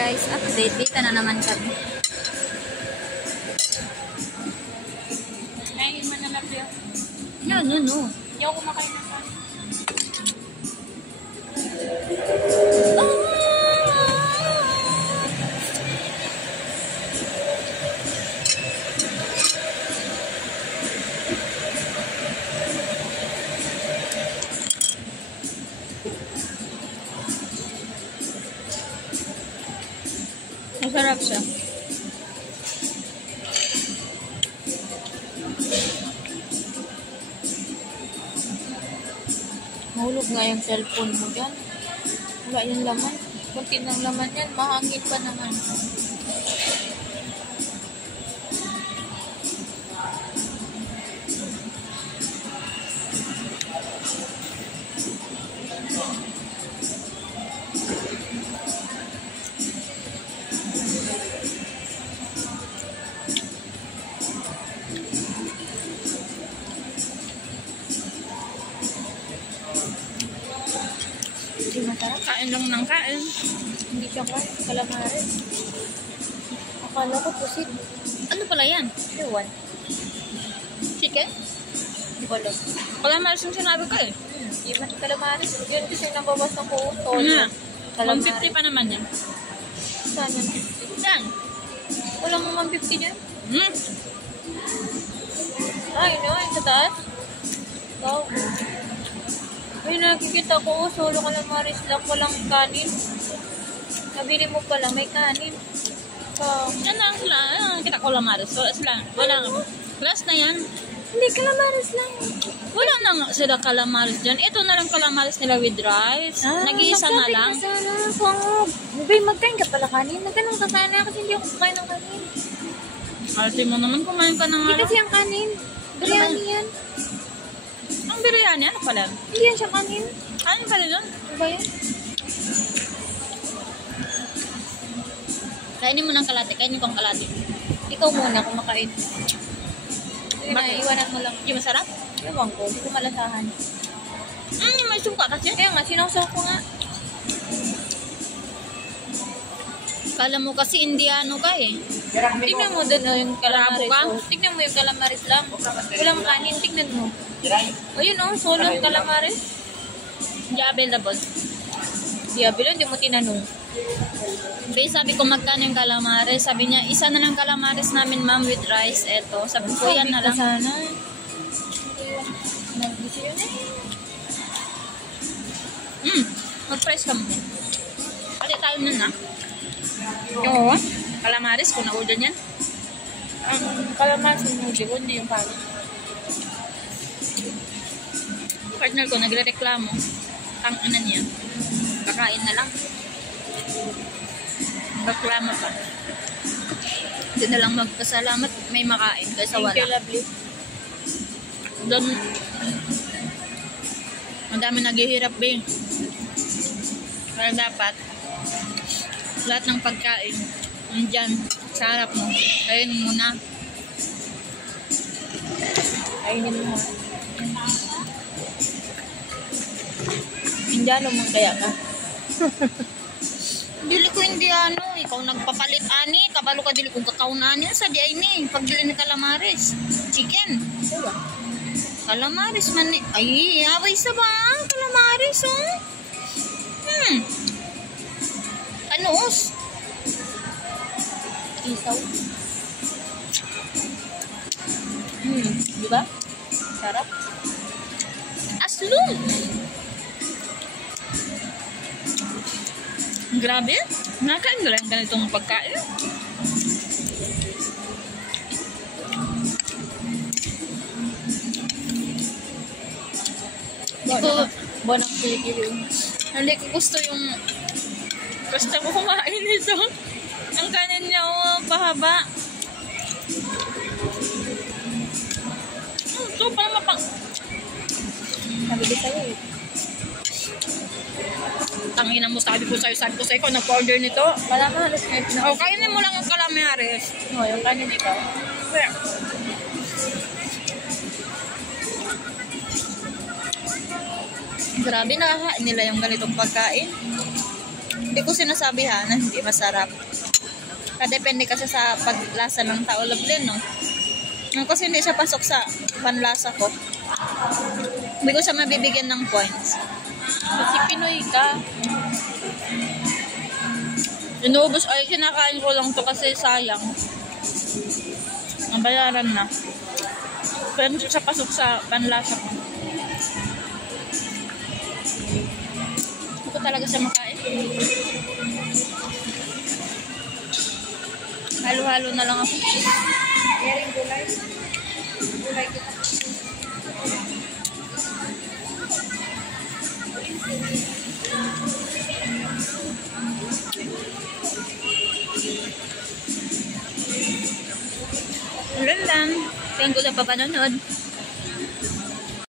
guys, update. Dito na naman kami. Kainin mo na lang yun. No. Hindi ako kumakain ng kanin. Masarap siya. Mahulog nga yung cellphone mo dyan. Wala yung laman. Kunti ng laman yan. Mahangin pa naman. Hindi masarap. Kain lang ng kain. Hindi siya calamari. Akala ko pusit. Ano pala yan? Ewan. Chicken? Hindi ko alam. Calamares yung sinabi ko eh. Hindi man calamari. Yun kasi nababas ng kuto. Ano? Calamari. 150 pa naman yan. Saan yan? Yan. Wala mo 150 dyan? Ay, no. Yung sa taas? Wow. Ay, nakikita ko. Solo calamaris lang. Walang kanin. Nabili mo pala. May kanin. Yan lang sila. Kita calamares. Wala sila. Wala nga. Last na yan. Hindi, calamaris lang. Wala na nga sila calamares dyan. Ito na lang calamares nila with rice. Nag-iisa na lang. Magkain ka pala kanin. Nagtanong ka sana kasi hindi ako kumain ng kanin. Arte mo naman kumain ka ng Hindi kasi ang kanin. Biryani yan. Ang biryani, ano pala? Hindi yan siya kanin. Ano pala nun? Ano ba yan? Kainin mo ng kalate. Kainin ko ang kalate. Ikaw muna kumakain. Yun na, Bakit? iwanan mo lang. Hindi masarap? Ewan ko, hindi ko malasahan. May suka kasi. Kaya nga, sinawsaw ko nga. Kala mo kasi Indiano ka eh. Tignan mo doon yung calamaris. Karabo ka? Tignan mo yung calamaris lang. Walang kanin, tignan mo. Ayun o, solo calamaris. Hindi available. Diablo, hindi mo tinanong. Okay, sabi ko magkano yung calamares. Sabi niya, isa na ng calamares namin ma'am with rice. Eto, sabi ko yan na lang. Sana. Nag-decision eh. Mag-price ka mo. Pati tayo nun na. Oo. Calamares, kung na-order niyan. Ang calamaris yung hindi ko, hindi yung pala. Partner ko, nagre-reklamo. Ang ina niya. Kakain na lang. Reklamo pa. Hindi na lang magpasalamat may makain kaysa wala. Thank you, lovely. Doon, ang dami naghihirap ba eh. Kaya dapat, lahat ng pagkain, nandyan, sa harap mo. Kainin mo na. Kainin mo. Indiano mo kaya ka? Dili ko Indiano. Ikaw nagpapalit ani. Kabalo ka dili kong kakaunan yan sa di ay ni. Pagdili ni calamares. Chicken. Diba? Calamares man ni. Ay, away sa ba? Calamares oh. Anos? Isaw. Diba? Sarap. Aslum. Grabe. Nakain ko lang ganitong pagkain. Bonang Pilipino. Hindi ko gusto yung gusto ko kumain nito. Ang kanin niya pahaba. Ito pa mapang. Sabi ko sa'yo eh. Tangina mo, sabi ko sa'yo, nag-order nito. Wala ka halos ngayon na. O, kainin mo lang ang calamares. No, yung kanin ikaw. Grabe, nakakain nila yung ganitong pagkain. Hindi ko sinasabi ha na hindi masarap. Depende kasi sa paglasa ng tao din, no? Kasi hindi siya pasok sa panlasa ko. Hindi ko siya mabibigyan ng points. Kasi Pinoy ka. Inuubos, ay kinakain ko lang to kasi sayang. Mabayaran na. Pero hindi siya pasok sa panlasa ko. Hindi ko talaga siya makain. Halo-halo na lang ako. Yaring gulay. Gulay kita. Ulan lang. Thank you sa papanonood.